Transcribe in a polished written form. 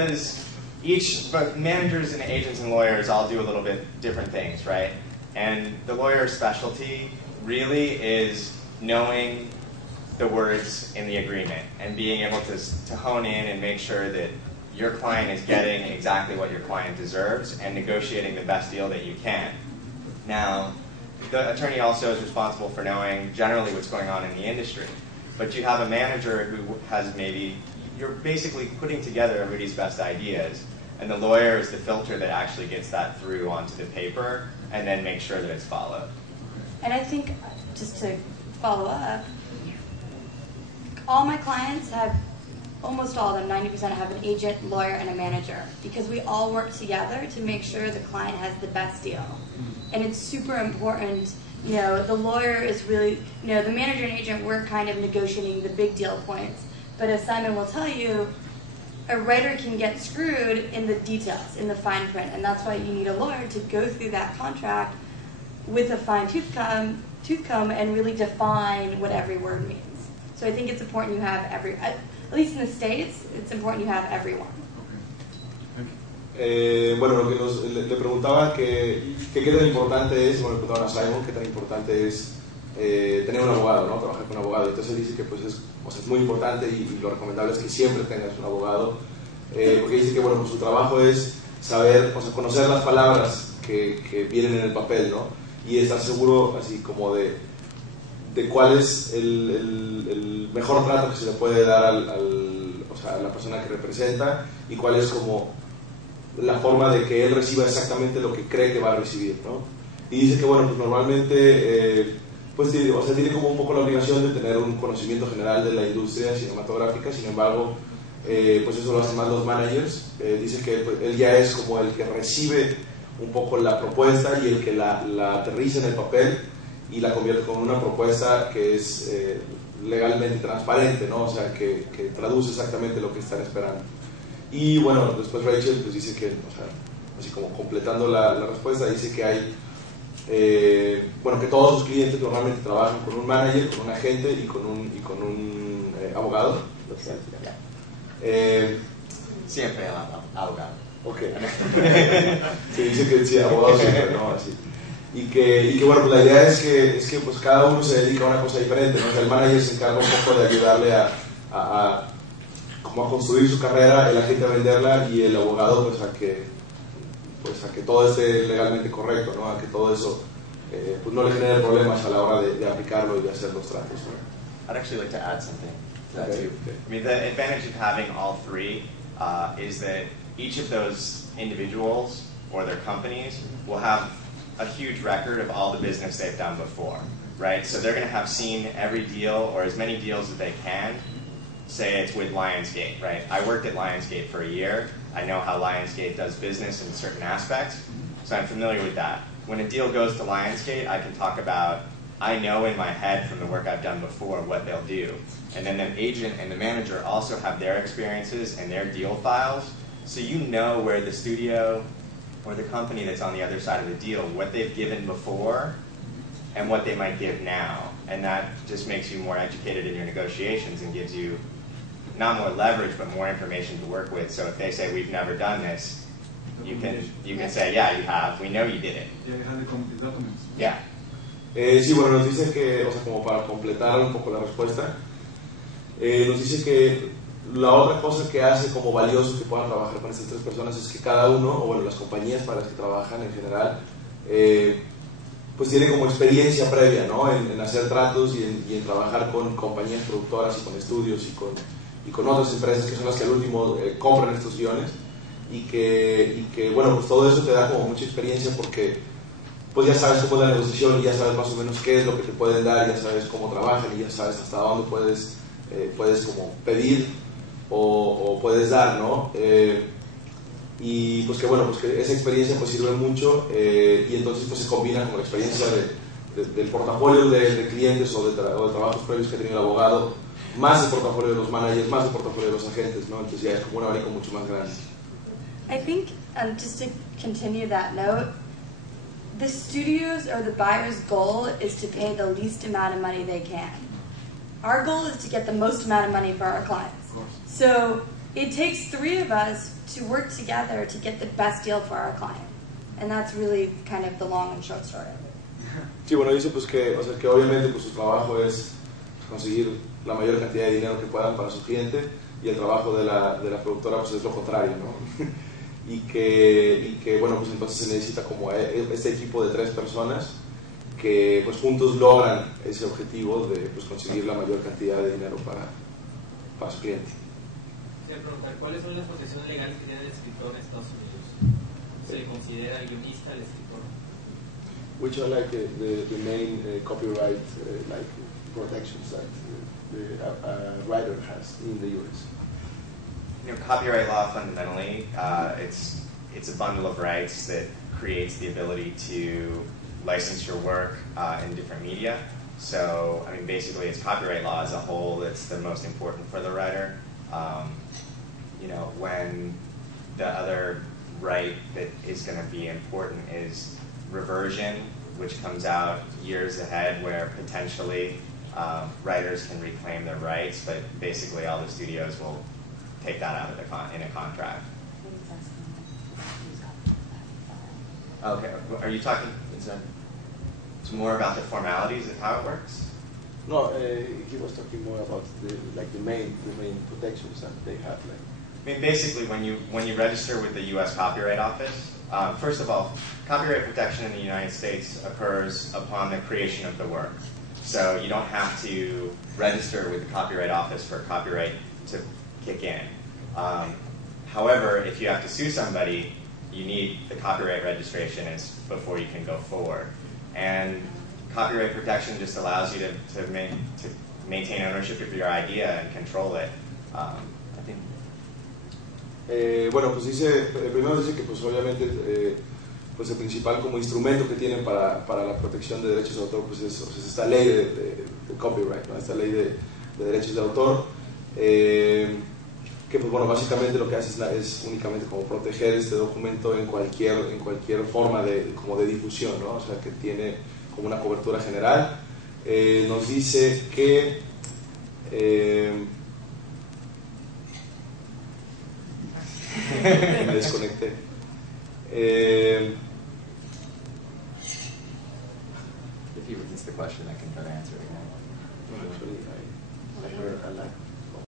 Because both managers and agents and lawyers all do a little bit different things, right? And the lawyer's specialty really is knowing the words in the agreement and being able to hone in and make sure that your client is getting exactly what your client deserves and negotiating the best deal that you can. Now, the attorney also is responsible for knowing generally what's going on in the industry. But you have a manager who has you're basically putting together everybody's best ideas, and the lawyer is the filter that actually gets that through onto the paper and then makes sure that it's followed. And I think, just to follow up, all my clients have, almost all of them, 90% have an agent, lawyer, and a manager, because we all work together to make sure the client has the best deal. And it's super important, the lawyer is really, the manager and agent, we're kind of negotiating the big deal points. But as Simon will tell you, a writer can get screwed in the details, in the fine print, and that's why you need a lawyer to go through that contract with a fine tooth comb and really define what every word means. So I think it's important you have at least in the States, it's important you have everyone. Bueno, lo que le preguntaba que qué tan importante es, bueno, le preguntaban a Simon qué tan importante es tener un abogado, ¿no? Trabajar con un abogado. Entonces él dice que pues es muy importante y lo recomendable es que siempre tengas un abogado, porque dice que bueno, pues su trabajo es saber, conocer las palabras que vienen en el papel, ¿no? Y estar seguro así como de cuál es el mejor trato que se le puede dar a la persona que representa y cuál es como la forma de que él reciba exactamente lo que cree que va a recibir, ¿no? Y dice que bueno, pues normalmente pues tiene como un poco la obligación de tener un conocimiento general de la industria cinematográfica, sin embargo pues eso lo hacen más los managers. Dice que pues, él ya es como el que recibe un poco la propuesta y el que la aterriza en el papel y la convierte como una propuesta que es legalmente transparente, ¿no? O sea, que traduce exactamente lo que están esperando. Y bueno, después Rachel pues dice que, así como completando la respuesta, dice que hay, bueno, que todos sus clientes normalmente trabajan con un manager, con un agente y con un abogado. Siempre el abogado. Ok. Sí, dice que sí, abogado siempre, ¿no? Así. Y que bueno, pues la idea es que pues cada uno se dedica a una cosa diferente, ¿no? O sea, el manager se encarga un poco de ayudarle a construir su carrera, el agente a venderla y el abogado pues a que todo esté legalmente correcto, ¿no? A que todo eso pues no le genere problemas a la hora de aplicarlo y de hacer los tratos, ¿no? I'd actually like to add something to that too. I mean, the advantage of having all three is that each of those individuals or their companies will have a huge record of all the business they've done before, right? So they're going to have seen every deal or as many deals as they can. Say it's with Lionsgate, right? I worked at Lionsgate for a year. I know how Lionsgate does business in certain aspects, so I'm familiar with that. When a deal goes to Lionsgate, I can talk about, I know in my head from the work I've done before what they'll do. And then the agent and the manager also have their experiences and their deal files, so you know where the studio or the company that's on the other side of the deal, what they've given before and what they might give now. And that just makes you more educated in your negotiations and gives you not more leverage, but more information to work with. So if they say, we've never done this, you can say, yeah, you have. We know you did it. Yeah. Sí, bueno, nos dice que, como para completar un poco la respuesta, nos dice que la otra cosa que hace como valioso que puedan trabajar con estas tres personas es que cada uno, o bueno, las compañías para las que trabajan en general, pues tiene como experiencia previa, ¿no? En hacer tratos y en trabajar con compañías productoras y con estudios y con otras empresas que son las que al último compran estos guiones y que bueno, pues todo eso te da como mucha experiencia porque pues ya sabes cómo es la negociación y ya sabes más o menos qué es lo que te pueden dar, ya sabes cómo trabajan y ya sabes hasta dónde puedes como pedir o puedes dar, ¿no? Y pues que bueno, pues que esa experiencia pues sirve mucho y entonces pues se combina con la experiencia del portafolio de clientes o de trabajos previos que ha tenido el abogado, más el portafolio de los managers, más el portafolio de los agentes, ¿no? Entonces ya es como un abanico mucho más grande. I think, just to continue that note, the studio's or the buyer's goal is to pay the least amount of money they can. Our goal is to get the most amount of money for our clients. So it takes three of us to work together to get the best deal for our client. And that's really kind of the long and short story. Sí, bueno, dice pues que, o sea, que obviamente pues su trabajo es conseguir la mayor cantidad de dinero que puedan para su cliente, y el trabajo de la productora pues es lo contrario, ¿no? y que bueno, pues entonces se necesita como este equipo de 3 personas que pues juntos logran ese objetivo de pues conseguir la mayor cantidad de dinero para su cliente. Quería preguntar, ¿cuáles son las posiciones legales que tiene el escritor en Estados Unidos? ¿Se le considera el guionista el escritor? Which are like the main copyright like protections that the writer has in the US? You know, copyright law fundamentally, it's a bundle of rights that creates the ability to license your work in different media. So, I mean, basically, it's copyright law as a whole that's the most important for the writer. You know, when the other right that is going to be important is reversion, which comes out years ahead, where potentially writers can reclaim their rights, but basically all the studios will take that out of in a contract. Okay, are you talking? It's more about the formalities of how it works? No, he was talking more about the main protections that they have. Like. I mean, basically, when you register with the U.S. Copyright Office, first of all, copyright protection in the United States occurs upon the creation of the work. So you don't have to register with the Copyright Office for copyright to kick in. However, if you have to sue somebody, you need the copyright registration before you can go forward. And copyright protection just allows you to maintain ownership of your idea and control it. I think. Bueno, pues primero dice que pues obviamente pues el principal como instrumento que tienen para la protección de derechos de autor pues es esta ley de copyright, ¿no? Esta ley de derechos de autor, que pues bueno, básicamente lo que hace es únicamente como proteger este documento en cualquier forma como de difusión, ¿no? O sea, que tiene como una cobertura general. Nos dice que me desconecté. If he repeats the question, I can try to answer it again. Actually, I heard a lack of